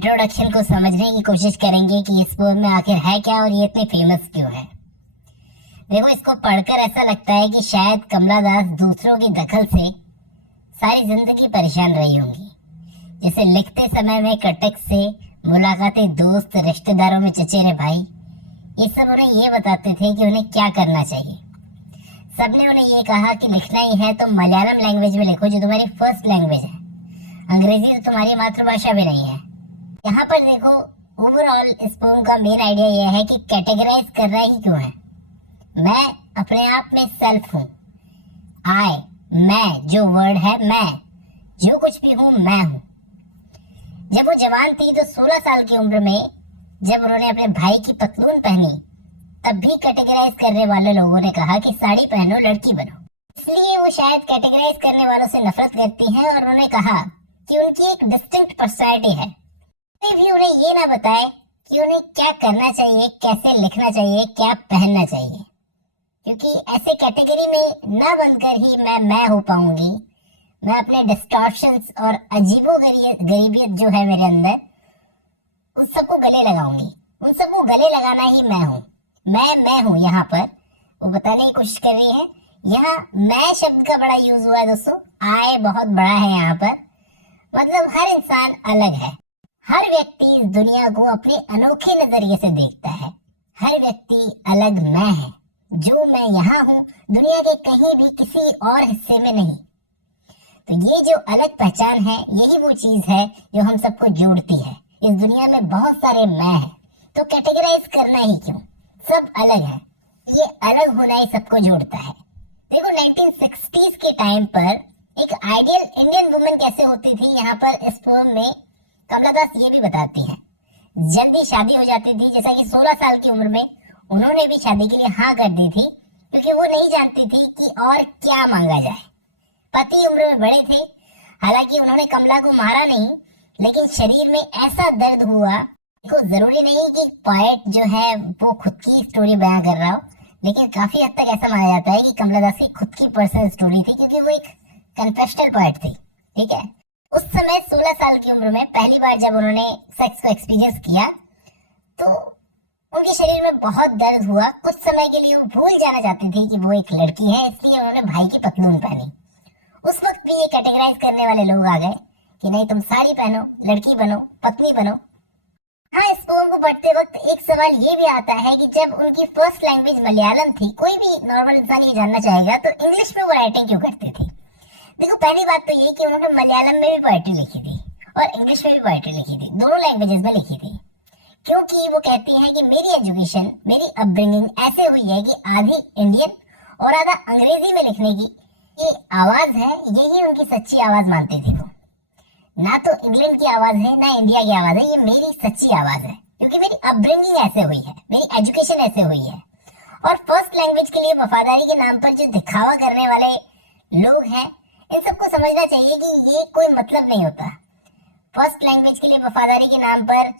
Introduction को समझने की कोशिश करेंगे कि इस पोएम में आखिर है क्या और ये इतनी फेमस क्यों है। देखो, इसको पढ़कर ऐसा लगता है कि शायद कमला दास दूसरों की दखल से सारी जिंदगी परेशान रही होंगी। जैसे लिखते समय में कटक से मुलाकातें दोस्त, रिश्तेदारों में चचेरे भाई, ये सब उन्हें ये बताते थे कि उन्हें क्या करना चाहिए। सबने उन्हें ये कहा कि लिखना ही है तो मलयालम लैंग्वेज में लिखो, जो तुम्हारी फर्स्ट लैंग्वेज है। अंग्रेजी तो तुम्हारी मातृभाषा भी नहीं है। यहाँ पर देखो, ओवरऑल इस पोएम का मेन आइडिया ये है कि कैटेगराइज करना ही क्यों है। मैं अपने आप में सेल्फ हूँ, आई, मैं, जो वर्ड है मैं, जो कुछ भी हूँ मैं हूँ। जब वो जवान थी तो 16 साल की उम्र में जब उन्होंने अपने भाई की पतलून पहनी, तब भी कैटेगराइज करने वाले लोगों ने कहा कि साड़ी पहनो, लड़की बनो। इसलिए वो शायद कैटेगराइज करने वालों से नफरत करती हैं और उन्होंने कहा कि उनकी एक डिस्टिंक्ट पर्सनैलिटी है। भी उन्हें ये ना बताए कि उन्हें क्या करना चाहिए, कैसे लिखना चाहिए, क्या पहनना चाहिए, क्योंकि ऐसे कैटेगरी में ना बनकर ही मैं हो पाऊंगी। मैं अपने डिस्टॉर्शंस और अजीबो गरीबियत जो है मेरे अंदर, उन सबको गले लगाऊंगी। उन सबको गले लगाना ही मैं हूँ। मैं हूँ। यहाँ पर वो बताने की कोशिश कर रही है। यहाँ मैं शब्द का बड़ा यूज हुआ है दोस्तों। आय बहुत बड़ा है यहाँ पर। मतलब हर इंसान अलग है। हर व्यक्ति इस दुनिया को अपने अनोखे नजरिए से देखता है। हर व्यक्ति अलग मैं है। जो मैं यहाँ हूँ, दुनिया के कहीं भी किसी और हिस्से में नहीं। तो ये जो अलग पहचान है, यही वो चीज है जो हम सबको जोड़ती है। इस दुनिया में बहुत सारे मैं हैं, तो कैटेगराइज करना ही क्यों? सब अलग है। ये अलग होना ही सबको जोड़ता है। देखो, 1960s के टाइम पर एक आइडियल इंडियन वुमेन कैसे होती थी, यहाँ पर इस पोएम में कमला दास ये भी बताती है। जल्दी शादी हो जाती थी, जैसा कि 16 साल की उम्र में उन्होंने भी शादी के लिए हाँ कर दी थी, क्योंकि वो नहीं जानती थी कि और क्या मांगा जाए। पति उम्र में बड़े थे। हालांकि उन्होंने कमला को मारा नहीं, लेकिन शरीर में ऐसा दर्द हुआ। देखो, जरूरी नहीं कि पोएट जो है वो खुद की स्टोरी बयां कर रहा हो, लेकिन काफी हद तक ऐसा माना जाता है कि कमला दास की खुद की पर्सनल स्टोरी थी, क्योंकि वो एक कन्फेशनल पोएट थी। ठीक है। उस समय 16 साल की उम्र में पहली बार जब उन्होंने सेक्स को एक्सपीरियंस किया, तो उनके शरीर में बहुत दर्द हुआ। कुछ समय के लिए वो भूल जाना चाहती थी कि वो एक लड़की है, इसलिए उन्होंने भाई की पतलून पहनी। उस वक्त भी ये कैटेगराइज करने वाले लोग आ गए कि नहीं, तुम साड़ी पहनो, लड़की बनो, पत्नी बनो। हाँ, इस पोएम को पढ़ते वक्त एक सवाल ये भी आता है कि जब उनकी फर्स्ट लैंग्वेज मलयालम थी, कोई भी नॉर्मल इंसान ये जानना चाहेगा, तो इंग्लिश में वो राइटिंग क्यों करती थी? देखो, पहली बात तो ये कि उन्होंने मलयालम में भी पोएट्री लिखी थी और इंग्लिश में भी पोएट्री लिखी थी, दोनों लैंग्वेजेस में लिखी थी। क्योंकि वो कहती हैं कि मेरी एजुकेशन, मेरी अपब्रिंगिंग ऐसे हुई है कि आधी इंडियन और आधा अंग्रेजी में लिखने की ये आवाज है, यही उनकी सच्ची आवाज मानती थी वो। ना तो इंग्लैंड की आवाज है, ना इंडिया की आवाज है, ये मेरी सच्ची आवाज है, क्योंकि मेरी अपब्रिंगिंग ऐसे हुई है, मेरी एजुकेशन ऐसे हुई है। और फर्स्ट लैंग्वेज के लिए वफादारी के नाम पर जो दिखावा करने वाले लोग हैं, इन सबको समझना चाहिए कि ये कोई मतलब नहीं होता। फर्स्ट लैंग्वेज के लिए वफादारी के नाम पर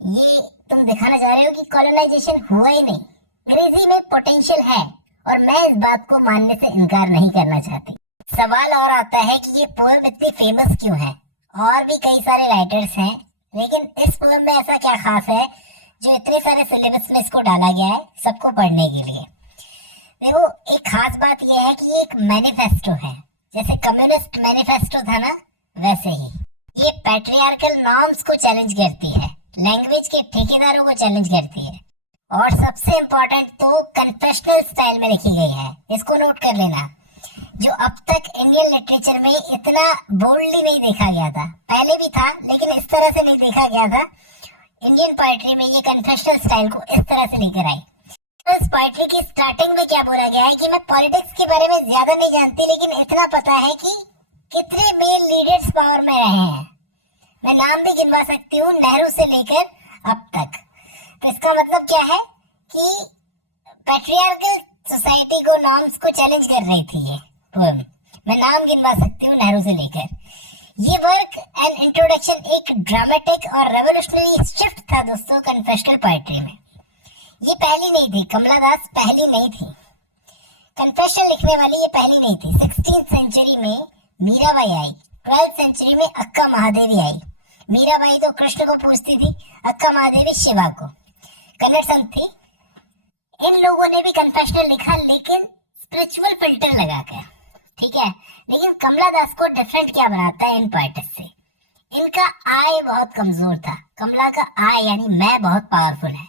ये तुम दिखाना चाह रहे हो कि कॉलोनाइजेशन हुआ ही नहीं। अंग्रेजी में पोटेंशियल है और मैं इस बात को मानने से इनकार नहीं करना चाहती। सवाल और आता है कि ये पोएम इतनी फेमस क्यों है? और भी कई सारे राइटर्स हैं, लेकिन इस पोएम में ऐसा क्या खास है जो इतने सारे सिलेबस में इसको डाला गया है सबको पढ़ने के लिए? देखो, एक खास बात यह है कि ये एक मैनिफेस्टो है। जैसे कम्युनिस्ट मैनिफेस्टो था ना, वैसे ही ये पैट्रियार्कल नॉर्म्स को चैलेंज करती है, लैंग्वेज के ठेकेदारों को चैलेंज करती है, और सबसे इम्पोर्टेंट तो कन्फेशनल स्टाइल में लिखी गई है। इसको नोट कर लेना, जो अब तक इंडियन लिटरेचर में इतना बोल्डली नहीं देखा गया था। पहले भी था, लेकिन इस तरह से नहीं देखा गया था। इंडियन पोएट्री में ये कन्फेशनल स्टाइल को इस तरह से लेकर आई। इस पोएट्री की स्टार्टिंग में क्या बोला गया है कि मैं पॉलिटिक्स के बारे में ज्यादा नहीं जानती, लेकिन इतना पता है कि कितने मेल लीडर्स पावर में रहे हैं। मैं नाम भी गिनवा सकती हूँ, नेहरू से लेकर अब तक। तो इसका मतलब क्या है कि पैट्रियार्कल सोसाइटी को, नॉर्म्स को चैलेंज कर रही थी ये पोएम। मैं नाम गिनवा सकती हूँ, नेहरू से लेकर। ये वर्क एंड इंट्रोडक्शन एक ड्रामेटिक और रेवोल्यूशनरी शिफ्ट था दोस्तों कन्फेशनल पोएट्री में। ये पहली नहीं थी, कमला दास पहली नहीं थी। कन्फेशन लिखने वाली ये पहली नहीं थी। 16th सेंचुरी में मीराबाई आई, 12th सेंचुरी में अक्का महादेवी आई, मीराबाई तो कृष्ण को पूछती थी, अक्का महादेवी शिवा को। कन्नड़ संत थी। इन लोगों ने भी कन्फेशनल लिखा, लेकिन स्पिरिचुअल फिल्टर लगा कर, ठीक है। लेकिन कमला दास को डिफरेंट क्या बनाता है इन पोएट्स से, इनका आई बहुत कमजोर था। कमला का आई यानी मैं बहुत पावरफुल है।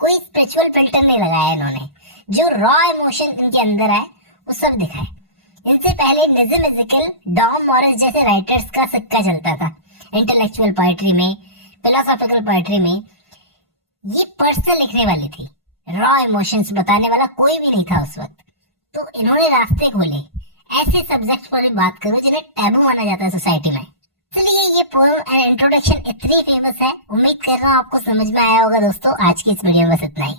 कोई स्पिरिचुअल फिल्टर नहीं लगाया इन्होंने। जो रॉ इमोशन इनके अंदर है वो सब दिखाए। इनसे पहले निज़म इज़ेकिएल, डॉम मॉरिस जैसे राइटर्स का सिक्का चलता था इंटेलेक्चुअल पोएट्री में, फिलोसॉफिकल पोएट्री में। ये पर्सनल लिखने वाली थी, रॉ इमोशंस बताने वाला कोई भी नहीं था उस वक्त। तो इन्होंने रास्ते खोले ऐसे सब्जेक्ट्स पर बात करो जिन्हें टैबू माना जाता है सोसाइटी में। इसलिए ये पोएम एंड इंट्रोडक्शन इतनी फेमस है। उम्मीद कर रहा हूँ आपको समझ में आया होगा दोस्तों। आज की इस वीडियो में बस इतना ही।